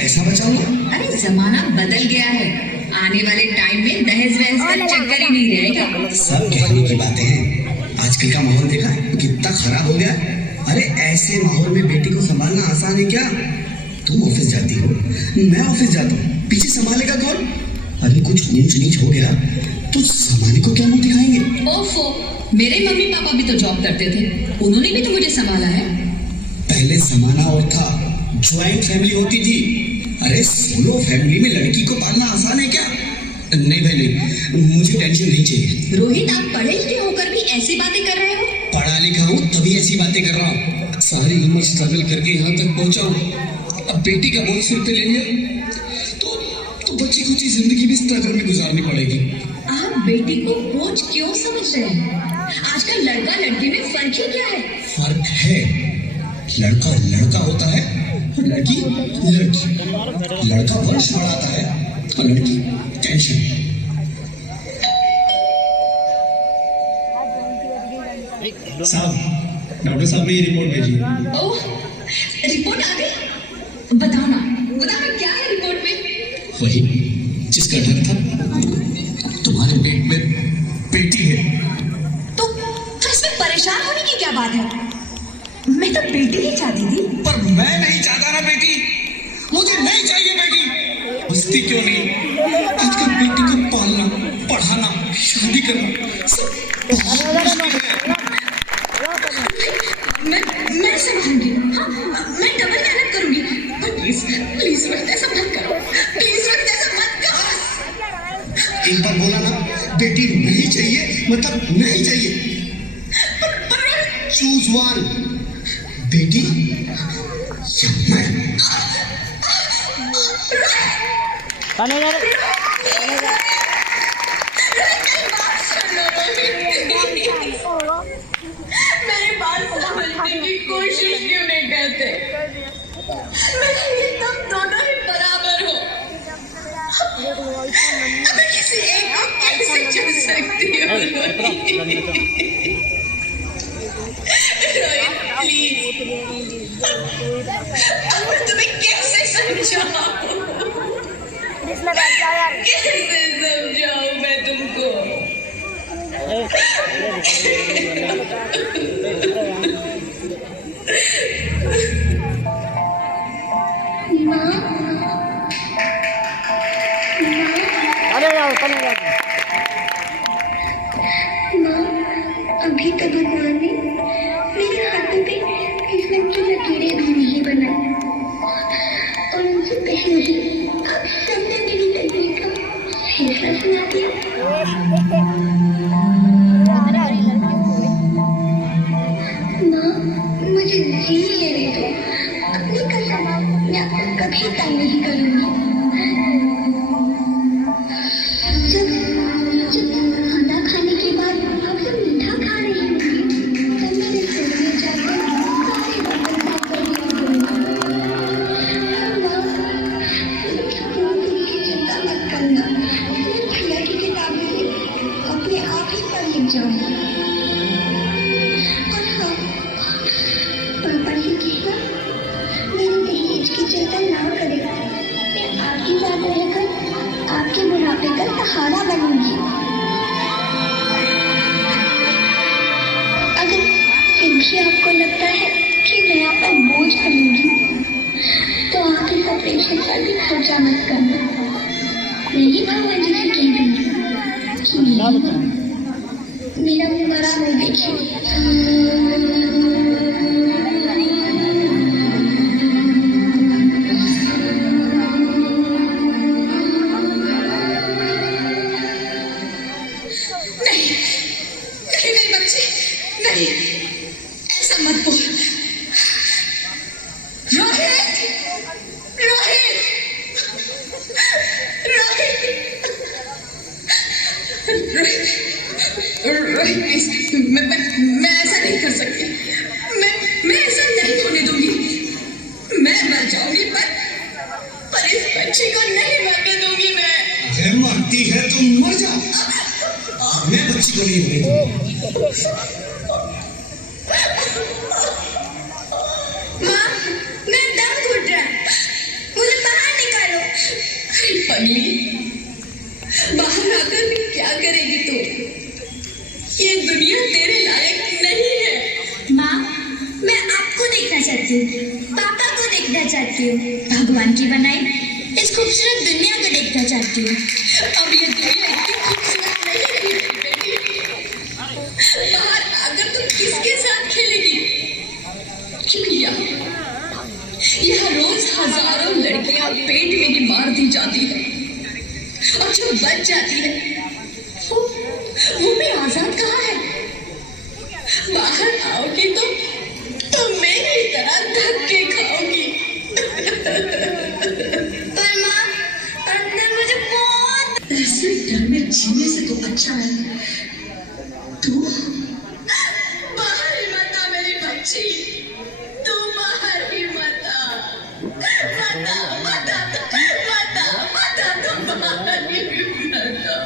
पैसा बचाओ ना। अरे जमाना बदल गया है, आने वाले टाइम में दहेज वहेज का चक्कर ही नहीं रहेगा। सब कहने की बातें हैं, आजकल का माहौल देखा कितना खराब हो गया। अरे ऐसे माहौल में बेटी को संभालना आसान है क्या? तुम ऑफिस जाती हो, मैं ऑफिस जाता हूँ, पीछे संभालेगा कौन? अरे कुछ ऊंच नीच हो गया तो संभालने को क्या मुंह दिखाएंगे? ओफो, मेरे मम्मी पापा भी तो जॉब करते थे, उन्होंने भी तो मुझे संभाला है। पहले जमाना और था, ज्वाइंट फैमिली होती थी। अरे सोलो फैमिली में लड़की को पालना आसान है क्या? नहीं भाई नहीं, मुझे टेंशन नहीं चाहिए। रोहित, आप पढ़े लिखे होकर भी ऐसी बातें कर रहे हो? पढ़ा लिखा हूँ तभी ऐसी बातें कर रहा हूँ। सारी उम्र स्ट्रगल करके यहाँ तक पहुँचा हूँ, अब बेटी का बोझ सिर पे ले लिया तो बच्ची कुछ जिंदगी भी स्ट्रगल में गुजारनी पड़ेगी। आप बेटी को बोझ क्यों समझ रहे हैं? आजकल लड़का लड़की में फर्क ही क्या है? फर्क है, लड़का लड़का होता है, लड़की लड़की। लड़का वंश बढ़ाता है और लड़की टेंशन। साहब, डॉक्टर साहब ने ये रिपोर्ट भेजी। ओह, रिपोर्ट आ गई? बताओ ना क्या है रिपोर्ट में? वही जिसका डर था, तुम्हारे पेट में बेटी है। तो इसमें परेशान होने की क्या बात है? मैं तो बेटी ही चाहती थी। पर मैं नहीं चाहता ना बेटी, मुझे नहीं चाहिए बेटी। बस्ती क्यों नहीं, आजकल बेटी को पालना, पढ़ाना, शादी करना सब बहुत मुश्किल है। मैं संभालूंगी, हाँ, मैं डबल मेहनत करूंगी, पर प्लीज रोहित ऐसा मत करो, प्लीज रोहित ऐसा मत करो। एक बार बोला ना, बेटी नहीं चाहिए मतलब नहीं चाहिए। चूज वन, बेटी या मैं। मेरी बात समझने की कोशिश क्यों नहीं करते? मेरे लिए तुम दोनों ही बराबर हो। मैं किसी एक को कैसे चुन सकती हूँ? रोहित प्लीज, अब मैं तुम्हें कैसे समझाऊं? कैसे समझाऊं मैं तुमको? अभी तो भगवान ने मेरे हाथों पे किस्मत के लकीरें भी नहीं बनाई, और उनसे पहले ही आप सबने मेरी तकदीर का फैसला सुना दिया। माँ, मुझे जीने लेने दो, अपनी कसम, मैं आपको कभी तंग नहीं करूँगी। जब खाना खाने के बाद आप सब मीठा खा रही होंगी, तब मेरे सिर में जाकर सारे बर्तन साफ करने लगूंगी। पूरी तरीके चिंता मत करना, मैं भैया की किताबें अपने आप ही पर लिख जाऊंगी। और हाँ, पापा से कहना मेरे दहेज की चिंता ना करेगा, मैं आपके साथ रहकर आपके बुढ़ापे का सहारा बनूंगी। अगर फिर भी आपको लगता है कि मैं आप पर बोझ बनूंगी, तो आप इस ऑपरेशन पर भी खर्चा मत करना। मैं ही भगवान जी से कह दूंगी कि मेरा मरा मुंह देखिए। नहीं बच्चे, नहीं, ऐसा मत बोल। रोहित, रोहित, रोहित प्लीज, मैं ऐसा नहीं कर सकती। मैं ऐसा नहीं होने दूंगी। मैं मर जाऊंगी, पर इस बच्ची को नहीं मरने दूंगी मैं। अरे मरती है तो मर जा, मैं बच्ची को नहीं होने दूंगी। माँ, मैं दम घुट रहा है, मुझे बाहर पगली, बाहर आकर क्या करेगी तू? ये दुनिया तेरे लायक नहीं है। माँ, मैं आपको देखना चाहती हूँ, पापा को देखना चाहती हूँ, भगवान की बनाई इस खूबसूरत दुनिया को देखना चाहती हूँ। अब ये दुनिया इतनी खूबसूरत नहीं रही बेटी। बाहर आकर तू किसके साथ खेलेगी? क्योंकि यहाँ रोज हजारों लड़कियां पेट में ही मार दी जाती है, और जो बच जाती है वो भी आजाद कहाँ है? बाहर आओगी तो मेरी तरह धक्के खाओगी। पर माँ, अंदर मुझे बहुत ऐसे डर में जीने से तो अच्छा है तू बाहर ही मत आ मेरी बच्ची, तू बाहर ही मत आ, मत आ, मत आ, मत आ, मत आ, तू बाहर ही मत आ।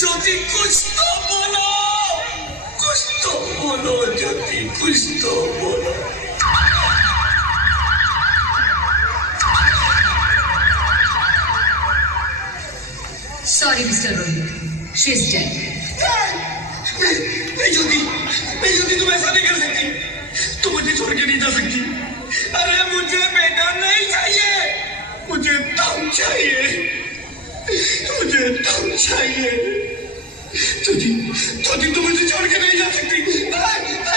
ज्योति कुछ तो बोलो, कुछ तो बोलो ज्योति, कुछ तो बोलो। Sorry, Mr. Rohit. She's dead. नहीं ज्योति, तुम ऐसा नहीं कर सकती। तुम मुझे छोड़ के नहीं जा सकती। अरे मुझे बेटा नहीं चाहिए, मुझे दम चाहिए, मुझे दम चाहिए। ज्योति तुम मुझे छोड़ के नहीं जा सकती, नहीं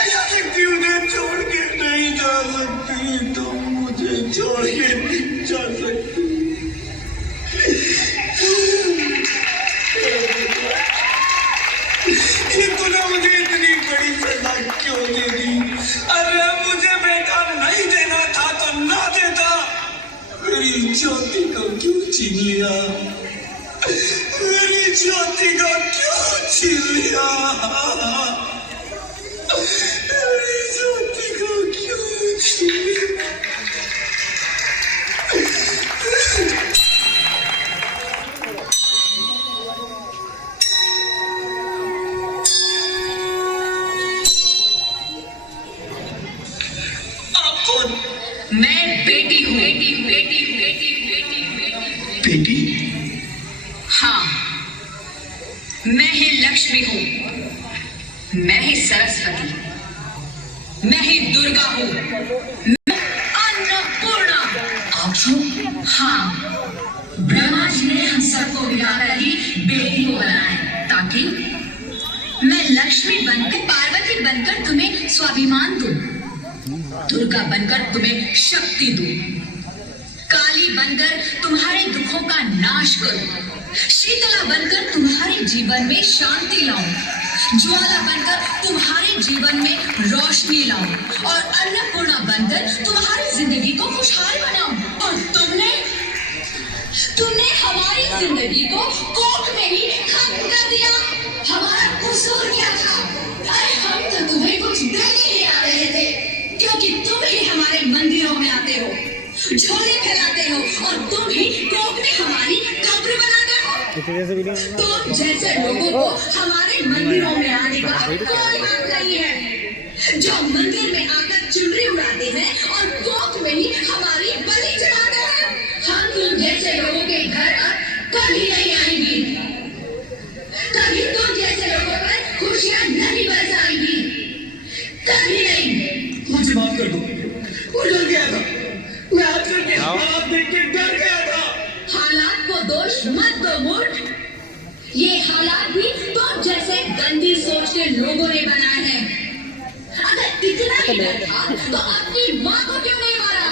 जा सकती, मुझे छोड़ के नहीं जा सकती, तुम मुझे छोड़ के नहीं जा सकती। ये तूने मुझे इतनी बड़ी सजा क्यों दे दी? अरे मुझे बेटा नहीं देना था तो ना देता, मेरी ज्योति को क्यों छीन लिया, मेरी ज्योति को क्यों छीन लिया, मेरी ज्योति को क्यों छीन लिया? मैं बेटी हूँ। बेटी? हाँ, मैं ही लक्ष्मी हूँ, मैं ही सरस्वती, मैं ही दुर्गा हूँ, मैं अन्नपूर्णा। आप? हाँ, ब्रह्मा जी ने हम सबको मिलाकर ही बेटी को बनाया, ताकि मैं लक्ष्मी बनकर, पार्वती बनकर तुम्हें स्वाभिमान दूं, दुर्गा बनकर तुम्हें शक्ति दूं, काली बनकर तुम्हारे दुखों का नाश करूं, शीतला बनकर तुम्हारे जीवन में शांति लाऊं, ज्वाला बनकर तुम्हारे जीवन में रोशनी लाऊं, और अन्नपूर्णा बनकर तुम्हारी जिंदगी को खुशहाल बनाऊं। और तुमने हमारी जिंदगी को कोख में ही खत्म कर दिया। हमारा कसूर तो जैसे लोगों को हमारे मंदिरों में आने का कोई हक नहीं है, जो मंदिर में आकर चुनरी उड़ाते हैं और कोर्ट में ही हमारी बलि चढ़ाते हैं। हम तुम जैसे लोगों के घर अब कभी नहीं आएंगी, कभी तुम जैसे लोगों पर खुशियां नहीं बरसाएंगी, कभी नहीं। मुझे माफ कर दो, वो डर गया था, मैं आजकल के हालात देख के डर गया था। हालात को दोष मत दो मूर्ख, ये हालात भी तुम जैसे गंदी सोच के लोगों ने बनाए हैं। अगर इतना ही डर था तो अपनी माँ को क्यों नहीं मारा,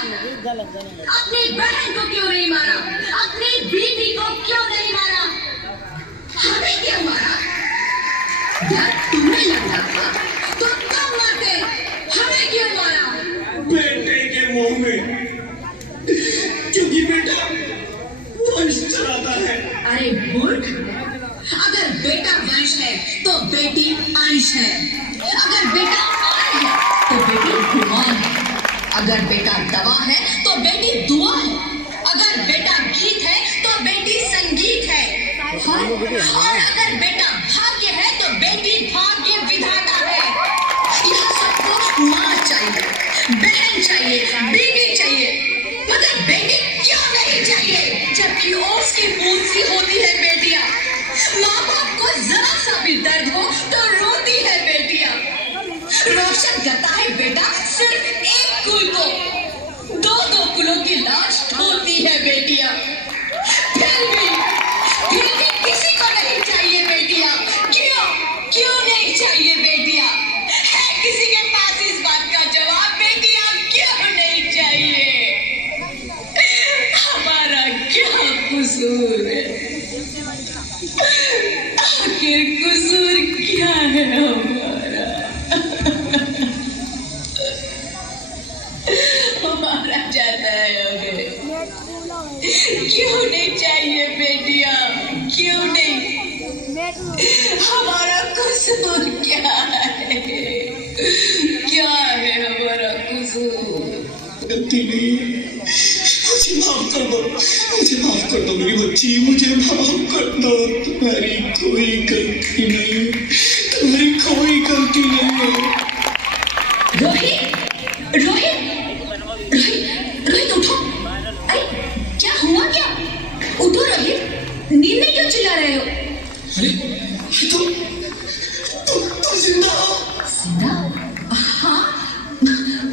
अपनी बहन को क्यों नहीं मारा, अपनी बीवी को क्यों नहीं मारा, हमें क्यों मारा? डर तुम्हें लगता था तो कब मारते, हमें क्यों मारा? बेटे के मुंह में, क्योंकि बेटा वंश चलाता है। अरे मूर्ख, अगर बेटा वंश है तो बेटी अंश है, अगर बेटा आन है तो बेटी दुआ है, अगर बेटा दवा है तो बेटी दुआ है, अगर बेटा गीत है तो बेटी संगीत है, और अगर बेटा भाग्य है तो बेटी भाग्य विधाता है। यह सबको माँ चाहिए, बहन चाहिए, बीवी चाहिए, मगर बेटी क्यों नहीं चाहिए? जबकि ओस की बूंद सी होती है बेटियां, माँ बाप को जरा सा भी दर्द हो तो रोती है बेटियां। रोशन करता है बेटा सिर्फ एक कुल को, दो दो कुलों की लाश ढोती है बेटियां। फिर भी किसी को नहीं चाहिए बेटियां। क्यों क्यों नहीं चाहिए बेटियां? है किसी के पास इस बात का जवाब? बेटियां क्यों नहीं चाहिए? हमारा क्या कसूर है? आखिर कसूर क्या है हमारा? हमारा जाता है हमें। क्यों नहीं चाहिए बेटियां, क्यों नहीं? हमारा कसूर क्या है? क्या है हमारा कसूर? गलती नहीं, मुझे माफ कर दो, मुझे माफ कर दो मेरी बच्ची, मुझे माफ कर दो। तुम्हारी कोई गलती नहीं, तुम्हारी कोई गलती नहीं है। रोहित, रोहित, रोहित, रोहित उठो। अरे क्या हुआ क्या? उठो रोहित, नींद में क्यों चिल्ला रहे हो? अरे तुम जिंदा हो? जिंदा? हाँ,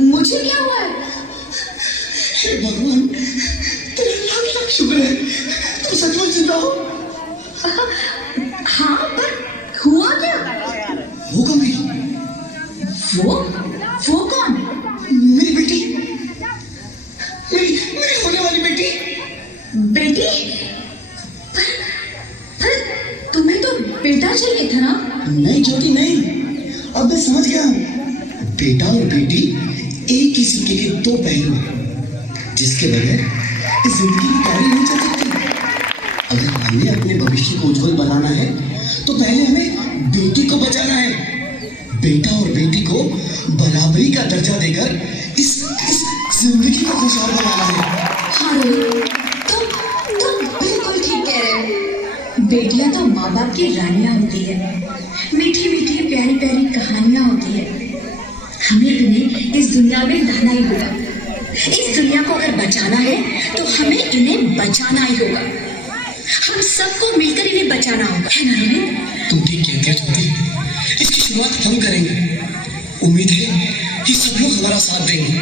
मुझे क्या हुआ है? हे भगवान, तेरा लाख लाख शुक्र है, तुम सचमुच जिंदा हो। हाँ, पर हुआ क्या? वो कौन है? वो कौन? मेरी बेटी, मेरी होने वाली बेटी। बेटी? पर तुम्हें तो बेटा चाहिए था ना? नहीं ज्योति नहीं, अब मैं समझ गया हूँ। बेटा और बेटी एक ही सिक्के के दो पहलू हैं, जिसके बगैर इस जिंदगी की गाड़ी नहीं चल सकती। अगर हमें अपने भविष्य को उज्जवल बनाना है तो पहले हमें बेटी को बचाना है। बेटा और बेटी को बराबरी का दर्जा देकर इस जिंदगी को खुशहाल बनाना है। हाँ रोहित, तुम बिल्कुल ठीक कह रहे हो। बेटियां तो माँ बाप की रानियां होती है, मीठी मीठी प्यारी प्यारी कहानियां होती है। हमें इन्हें इस दुनिया में लाना ही होगा। इस दुनिया को अगर बचाना है तो हमें इन्हें बचाना ही होगा। हम सबको मिलकर इन्हें बचाना होगा, है ना रोहित? तुम ठीक कहती हो ज्योति, इसकी शुरुआत हम करेंगे। उम्मीद है कि सब लोग हमारा साथ देंगे।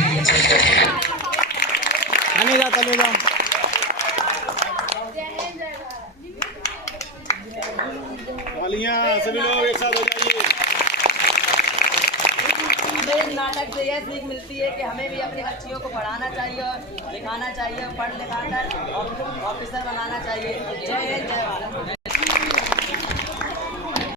सभी लोग एक साथ हो जाइए। इस नाटक से यह सीख मिलती है कि हमें भी अपनी बच्चियों को पढ़ाना चाहिए और लिखाना चाहिए, पढ़ लिखा कर ऑफिसर बनाना चाहिए। जय हिंद, जय भारत।